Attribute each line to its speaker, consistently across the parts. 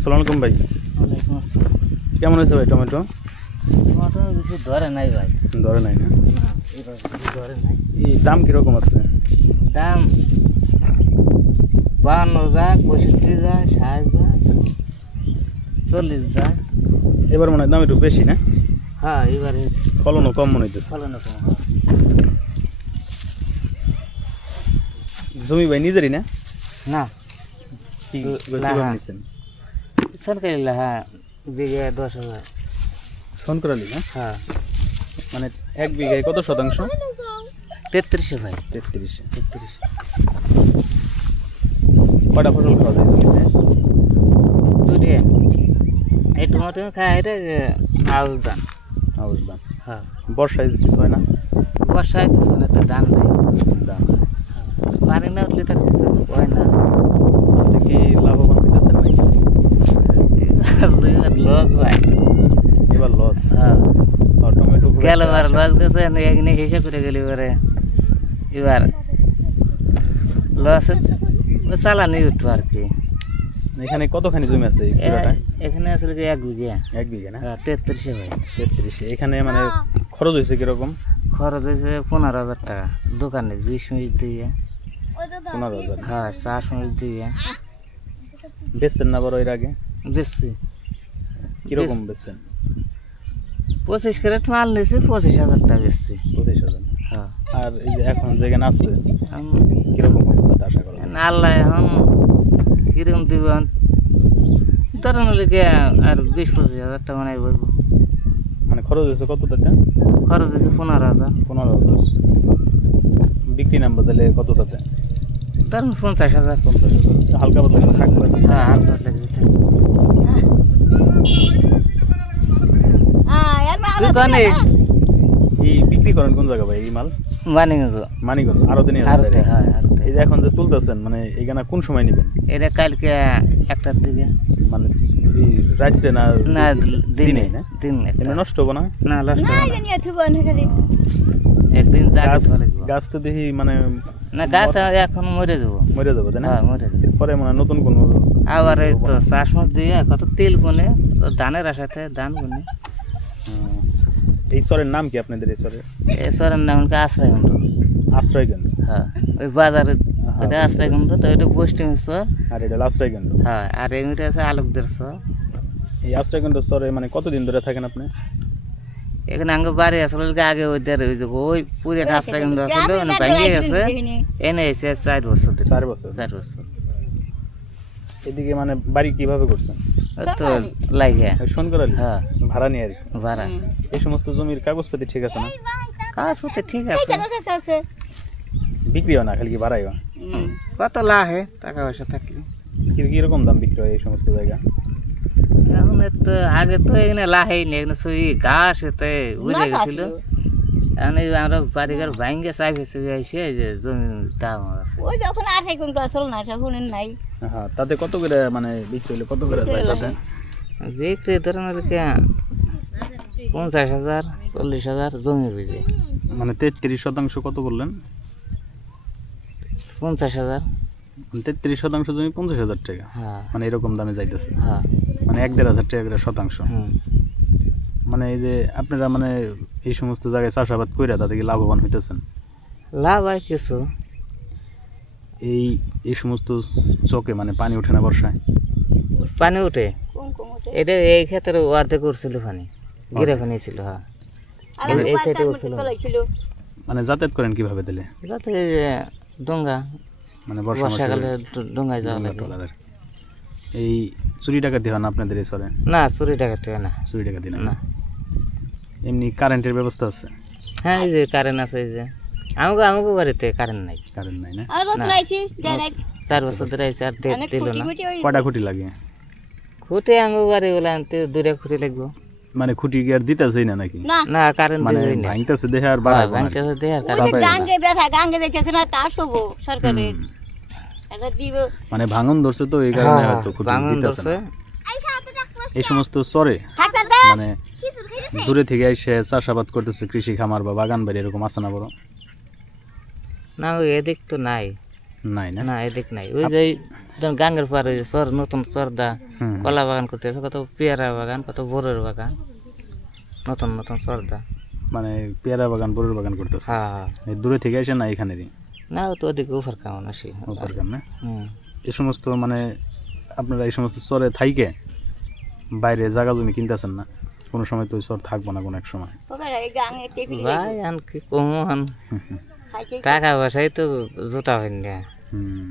Speaker 1: আসসালামু আলাইকুম ভাই।
Speaker 2: ওয়ালাইকুম আসসালাম।
Speaker 1: কেমন হয়েছে ভাই টমেটো?
Speaker 2: টমাটো কিছু ধরে নাই ভাই।
Speaker 1: ধরে নাই না?
Speaker 2: ধরে নাই।
Speaker 1: এই দাম কীরকম আছে?
Speaker 2: দাম বাহান্ন যায় পঁয়ষট্টি যায় ষাট যায় চল্লিশ যায়
Speaker 1: এবার মনে হয় দাম একটু বেশি না?
Speaker 2: হ্যাঁ এবারে
Speaker 1: ফলনও কম মনে হইতেছে।
Speaker 2: ফলন কম হ্যাঁ।
Speaker 1: জমি ভাই নিজেরই না?
Speaker 2: না।
Speaker 1: কি
Speaker 2: তো
Speaker 1: নিছেন?
Speaker 2: সরকারি হ্যাঁ বিঘে দশ হাজার।
Speaker 1: ফোন করালি না
Speaker 2: হ্যাঁ।
Speaker 1: মানে এক বিঘায় কত শতাংশ?
Speaker 2: তেত্রিশে ভাই।
Speaker 1: তেত্রিশে।
Speaker 2: তেত্রিশ।
Speaker 1: কটা ফসল খাওয়া যায়? জমিতে
Speaker 2: এই টমাটো খায় এটা আউশ ধান।
Speaker 1: আউশ ধান।
Speaker 2: হ্যাঁ।
Speaker 1: বর্ষায় কিছু হয় না?
Speaker 2: বর্ষায় কিছু না তো ধান নেই।
Speaker 1: ধান
Speaker 2: পানি না উঠলে তার কিছু হয় না।
Speaker 1: কি লাভবান হইতেছেন নাকি
Speaker 2: লস ভাই
Speaker 1: এবার লস
Speaker 2: হ্যাঁ
Speaker 1: টমেটো খুব
Speaker 2: গেল
Speaker 1: একটা
Speaker 2: বার
Speaker 1: আশা-
Speaker 2: লস গেছে এখানে হিসেব করে গেলি এবারে এবার লস চালানি উঠবো আর কি।
Speaker 1: এখানে কতখানি জমি আছে
Speaker 2: এখানে আসলে কি এক বিঘে।
Speaker 1: এক বিঘে না?
Speaker 2: হ্যাঁ, তেত্রিশে ভাই
Speaker 1: তেত্রিশে। এখানে মানে খরচ হয়েছে কীরকম?
Speaker 2: খরচ হয়েছে পনেরো হাজার টাকা। দোকানে বিশ মিনিট দিয়ে।
Speaker 1: পনেরো হাজার।
Speaker 2: হ্যাঁ চাষ মিনিট দিয়ে।
Speaker 1: বেচছেন না বড় এর আগে?
Speaker 2: বেশি
Speaker 1: কীরকম। বেচছেন?
Speaker 2: পঁচিশ ক্যারেট মাল নিয়েছি পঁচিশ হাজার টাকা বেশি
Speaker 1: পঁচিশ হাজার
Speaker 2: হ্যাঁ।
Speaker 1: আর এই যে এখন যেখানে আছে কীরকম হবে আশা করা যায়?
Speaker 2: আল্লাহ এখন কীরকম দিব? ধরেন লিখে আর বিশ পঁচিশ হাজার টাকা মানে বলব
Speaker 1: মানে খরচ হয়েছে কত তাতে
Speaker 2: খরচ হয়েছে পনেরো হাজার।
Speaker 1: পনেরো হাজার। বিক্রি নাম্বার দিলে কত তাতে
Speaker 2: ধরেন পঞ্চাশ হাজার।
Speaker 1: পঞ্চাশ হাজার। হালকা পাতলা থাকবে।
Speaker 2: হ্যাঁ হালকা লাগবে দোকানে।
Speaker 1: এই বিক্রি করেন কোন জায়গা ভাই এই মাল? মানিগঞ্জ আরও
Speaker 2: আরতে। আরতে
Speaker 1: এই যে এখন যে তুলতেছেন মানে এখানে কোন সময় নেবেন?
Speaker 2: এটা কালকে একটার দিকে।
Speaker 1: মানে রাত্রে না
Speaker 2: না দিনে?
Speaker 1: নষ্ট হব না?
Speaker 2: না একদিন
Speaker 1: গাছ তো দেখি মানে
Speaker 2: না গাছ এখন মরে যাব।
Speaker 1: মরে যাবে তাই না?
Speaker 2: হ্যাঁ মরে যাব।
Speaker 1: এরপরে মানে নতুন কোনো
Speaker 2: আবার এই তো চাষ মাস দিয়ে কত তেল বনে ধানের আশাতে ধান বনে।
Speaker 1: আহ, এই চরের নাম কি আপনাদের এই চরের
Speaker 2: এই সরের নাম হলো আশ্রয় কুণ্ড হ্যাঁ ওই বাজারে ওটা আশ্রয় তো ওইটা বৈষ্ণবী সর।
Speaker 1: আর এটা হলো
Speaker 2: হ্যাঁ আর এমনিটা আছে আলোকদের সর।
Speaker 1: এই আশ্রয় কেন্দ্র চরে মানে কতদিন ধরে থাকেন আপনি?
Speaker 2: এখানে আগে বাড়ি আসলে আগে ওই ধারে ওই যে ওই পুরোটা আশ্রয় কেন্দ্র আসলে ভেঙে গেছে। এনে এসে চার বছর
Speaker 1: চার বছর।
Speaker 2: চার বছর।
Speaker 1: এদিকে মানে বাড়ি কীভাবে করছেন?
Speaker 2: তো লাগিয়া
Speaker 1: শোন করালি
Speaker 2: হ্যাঁ।
Speaker 1: ভাড়া নিয়ে আর কি।
Speaker 2: ভাড়া।
Speaker 1: এই সমস্ত জমির কাগজপাতি ঠিক আছে না?
Speaker 2: কাজ হতে ঠিক আছে।
Speaker 1: বিক্রি হয় না খালি কি ভাড়াই হয়?
Speaker 2: কত লাহে টাকা পয়সা থাকলে।
Speaker 1: কি কীরকম দাম বিক্রি হয় এই সমস্ত জায়গা?
Speaker 2: এখন তো আগে তো এখানে লাহেই নেই এখানে ঘাস এতে উড়ে গেছিল। এখন আমরা বাড়িঘর ভাঙ্গে চাই ফেসে এসে যে জমি দাম আছে।
Speaker 3: ওই যখন আঠাই কোন আসল না তখন নাই।
Speaker 1: হ্যাঁ তাতে কত করে মানে বিক্রি হলে? কত করে যায় তাতে?
Speaker 2: বিক্রি ধরেন ওদিকে পঞ্চাশ হাজার চল্লিশ হাজার জমি বুঝে
Speaker 1: মানে তেত্রিশ শতাংশ কত বললেন?
Speaker 2: পঞ্চাশ হাজার।
Speaker 1: তেত্রিশ শতাংশ জমি পঞ্চাশ হাজার টাকা?
Speaker 2: হ্যাঁ।
Speaker 1: মানে এরকম দামে যাইতেছে?
Speaker 2: হ্যাঁ।
Speaker 1: মানে এক দেড় হাজার টাকা করে শতাংশ।
Speaker 2: হুম।
Speaker 1: মানে এই যে আপনারা মানে এই সমস্ত জায়গায় চাষাবাদ করে তাতে কি লাভবান হইতেছেন।
Speaker 2: লাভ হয় কিছু।
Speaker 1: এই এই সমস্ত চকে মানে পানি ওঠে না বর্ষায়?
Speaker 2: পানি উঠে
Speaker 3: হচ্ছে
Speaker 2: এটা এই ক্ষেত্রে অর্ধেক করছিল পানি গিরে পানি ছিল হ্যাঁ। এই- এই সাইডে উঠছিল
Speaker 1: মানে যাতায়াত করেন কীভাবে দিলে
Speaker 2: যাতে ডোঙ্গা
Speaker 1: মানে
Speaker 2: বর্ষাকালে ডোঙ্গায় যাওয়া লাগে।
Speaker 1: এই চুরি ডাকাতি হয় না আপনাদের এই সরে
Speaker 2: না চুরি টাকা থেকে না।
Speaker 1: চুরি ডাকাতি না। এমনি কারেন্টের ব্যবস্থা আছে?
Speaker 2: হ্যাঁ এই যে কারেন্ট আছে এই যে। আমাকে আমাকে বাড়িতে কারেন্ট নাই।
Speaker 1: কারেন্ট নাই না?
Speaker 3: আর
Speaker 2: না।
Speaker 3: লাইছি
Speaker 2: চার বছর ধরে আইসে আর দিল না।
Speaker 1: কটা খুঁটি লাগে?
Speaker 2: খুঁটে আমাকে বাড়ি বলে আনতে দূরে খুঁটে লাগবো।
Speaker 1: মানে খুঁটি কি আর দিতেছেই না নাকি?
Speaker 3: না।
Speaker 2: না কারেন্ট
Speaker 1: মানে ভাঙতেছে দেখে আর
Speaker 2: হ্যাঁ,
Speaker 1: বাড়াবো না
Speaker 2: ভাঙতে হবে দেয় আর
Speaker 3: ওই
Speaker 2: কারেন্ট
Speaker 3: যে গাঙ্গে বেঠা গাঙ্গে যাইতেছে না তা শোবো সরকারের। এটা দিব।
Speaker 1: মানে ভাঙন ধরছে তো এই কারণে হয়তো খুঁটি
Speaker 2: হ্যাঁ, ভাঙন
Speaker 1: দিতেছে এই সমস্ত চরে?
Speaker 3: থাক।
Speaker 1: মানে দূরে থেকে এসে চাষাবাদ করতেছে কৃষি খামার বা বাগান বাড়ি এরকম আছে না বড়?
Speaker 2: না ওই এদিক তো নাই।
Speaker 1: নাই না?
Speaker 2: না এদিক নাই। ওই যে ধরুন গাঙ্গের পারে চর নতুন চরদা কলা বাগান করতেছে কত পেয়ারা বাগান কত বরের বাগান। নতুন নতুন চরদা
Speaker 1: মানে পেয়ারা বাগান বড়ুর বাগান করতেছে?
Speaker 2: হ্যাঁ।
Speaker 1: দূরে থেকে আসে না এখানেরই?
Speaker 2: না তো ওদিকে উপর কেমন আসি।
Speaker 1: উপর গ্রামে
Speaker 2: হুম।
Speaker 1: এই সমস্ত মানে আপনারা এই সমস্ত চরে থাইকে বাইরে জায়গা জমি কিনতেছেন না? কোনো সময় তো চর থাকব না কোনো এক সময়।
Speaker 2: ভাই আন কি কমন টাকা পয়সাই তো জোটা হয় না।
Speaker 1: হুম।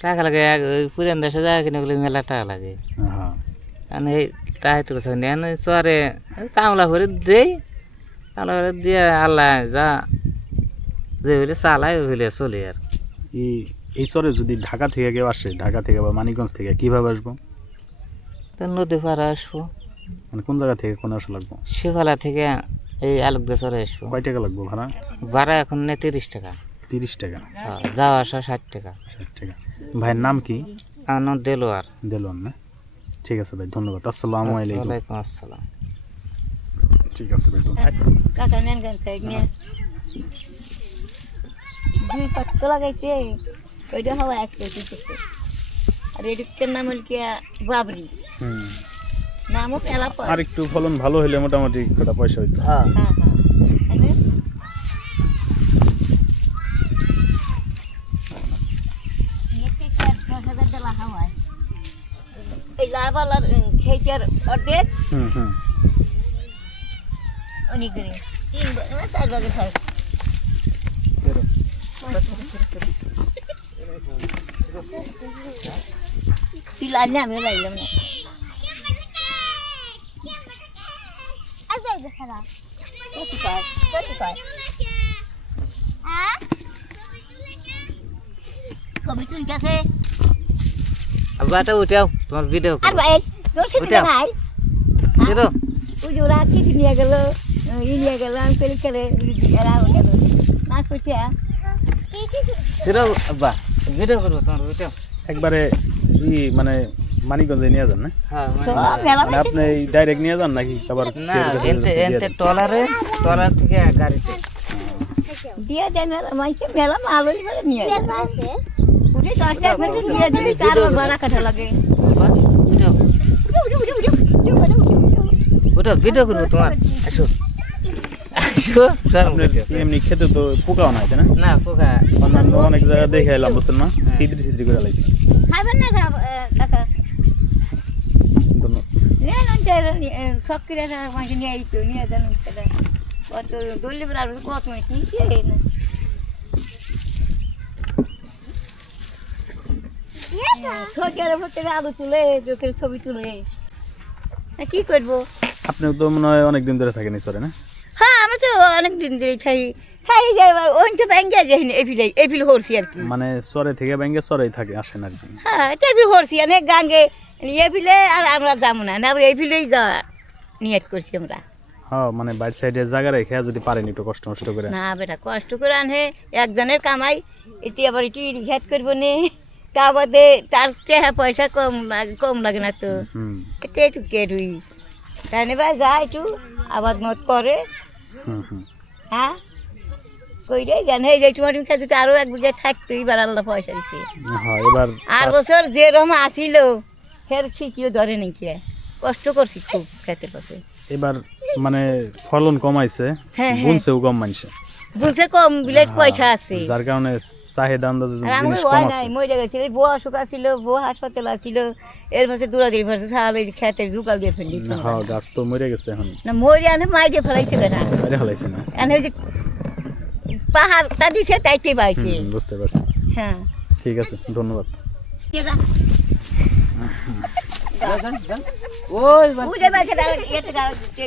Speaker 2: টাকা লাগে ওই পুরান দেশে জায়গা কিনে গেলে মেলা টাকা লাগে।
Speaker 1: হ্যাঁ।
Speaker 2: কারণ এই তাই তো কিছু নেন চরে কামলা করে দেই। কামলা করে দিয়ে আল্লাহ যা যে হইলে চালায় ওই হইলে চলে আর।
Speaker 1: এই এই চরে যদি ঢাকা থেকে কেউ আসে ঢাকা থেকে বা মানিকগঞ্জ থেকে কীভাবে আসব?
Speaker 2: তো নদী পাড়া আসব।
Speaker 1: মানে কোন জায়গা থেকে কোন আসা লাগবো?
Speaker 2: শিবালা থেকে এই আলোকদা চরে আসব।
Speaker 1: কয় টাকা লাগবো ভাড়া?
Speaker 2: ভাড়া এখন নেই তিরিশ টাকা।
Speaker 1: তিরিশ টাকা?
Speaker 2: হ্যাঁ, যাওয়া আসা ষাট টাকা।
Speaker 1: ষাট টাকা। ভাইয়ের নাম কি?
Speaker 2: আমার দেলোয়ার।
Speaker 1: দেলোয়ার না? ঠিক আছে ভাই ধন্যবাদ। আসসালামু আলাইকুম
Speaker 2: ওয়ালাইকুম আসসালাম।
Speaker 1: ঠিক আছে ভাই ধন্যবাদ।
Speaker 3: কাকা নেন দুই পাত্র লাগাইছে ওইটা হওয়া এক কেজি। আর এদিকটার নাম হল কি বাবরি।
Speaker 1: হুম। আর একটু ফলন ভালো হলে মোটামুটি কটা পয়সা হইতো।
Speaker 2: হ্যাঁ।
Speaker 3: হ্যাঁ হ্যাঁ। তাই না? এতে কি আর দশ হাজার টাকা লাভ হয়? এই লাভ আলার খেতের অর্ধেক
Speaker 1: হুম হুম
Speaker 3: অনেক দিন তিন ভাগ না চার ভাগে খাই তুই লাইনে আমিও লাইলাম না কত পায় কত পায় ছবি তুলতেছে
Speaker 2: উঠাও তোমার ভিডিও
Speaker 3: আর ভাই তোর সাথে ওই যে ওরা চিঠি নিয়ে গেল ই নিয়ে গেল আমি পেলে খেলে এরা গেল। না
Speaker 2: ছিড়ো আব্বা ভিডিও করব তোমার উঠাও
Speaker 1: একবারে ই মানে মানিকগঞ্জে নিয়ে যান না?
Speaker 2: হ্যাঁ মানে-
Speaker 3: মেলা
Speaker 1: মানে আপনি ডাইরেক্ট নিয়ে যান নাকি আবার
Speaker 2: না এনতে এনতে টলারে টলার থেকে গাড়িতে।
Speaker 3: দিয়ে দেন মেলা মাইকে মেলা মাল করে নিয়ে তার বড়া কাটা লাগে। উঠে, উঠে,
Speaker 2: ভিডিও করব তোমার। আসো।
Speaker 1: এমনি খেতে তো পোকাও নাই না?
Speaker 2: না পোকা।
Speaker 1: অন্যান্য অনেক জায়গায় দেখে এলাম বুঝছেন না সিদ্রি সিদ্রি করে লাইছি।
Speaker 3: খাবেন না খাব- এ, কাকা
Speaker 1: ধন্যবাদ।
Speaker 3: নেন ওইটা সব কিনে মাকে নিয়ে আইতো নিয়ে দেন কত কত মিনিট নিচে না ছকের উপর থেকে আলু তুলে চোখের ছবি তুলে কি করব
Speaker 1: আপনি তো মনে হয় অনেক দিন ধরে থাকেন না?
Speaker 3: হ্যাঁ আমি তো খাই যাই ওই যাই আর কি।
Speaker 1: মানে চরে থেকে ব্যাঙ্গে থাকে আসেন আর কি।
Speaker 3: হ্যাঁ অনেক গাঙ্গে এফিলে আর আমরা যাব না না এফিলেই যাওয়া নিয়ত করছি আমরা।
Speaker 1: হ্যাঁ মানে বাইর সাইডে জায়গা রেখে যদি পারেন একটু কষ্ট মষ্ট করে।
Speaker 3: না বেটা কষ্ট করে আনহে একজনের কামাই এতে আবার একটু রিঘাত করব নে। তা বাদে তার টাকা পয়সা কম লাগে কম লাগে না তো। এতে একটু কেটুই তাই নেবা যা একটু আবাদ মত করে। হ্যাঁ? কইরে জানে এই যে টুমাটুম খেতে আরও এক বিঘা থাকতো এবার আল্লাহ পয়সা দিছে।
Speaker 1: হ্যাঁ
Speaker 3: আর বছর যে রকম ফের ঠিকইও ধরে নাকি কষ্ট করছি খুব
Speaker 1: এবার মানে ফলন কমাইছে
Speaker 3: হ্যাঁ, হ্যাঁ।
Speaker 1: বুনছেও কম মানছে।
Speaker 3: বুঝছে কম বিলেট পয়সা আছে।
Speaker 1: যার কারণে চাহিদা আন্দাজে জিনিস কম
Speaker 3: নাই
Speaker 1: আছে।
Speaker 3: মরে গেছিল বউ অসুখ আছিল বউ হাসপাতাল আছিল এর পাশে দূরাদূরি পাশে ছাড়ালো খেতে দুকাল দিয়ে ফেলি
Speaker 1: হ্যাঁ গাছ তো মরে গেছে এখন।
Speaker 3: না মরে আনে মাই দিয়ে ফেলাইছিল না
Speaker 1: বাইরে ফেলাইছে না।
Speaker 3: এনে ওই যে পাহাড় তা দিছে তাইতে পাইছে।
Speaker 1: বুঝতে পারছি।
Speaker 3: হ্যাঁ।
Speaker 1: ঠিক আছে ধন্যবাদ।
Speaker 3: কে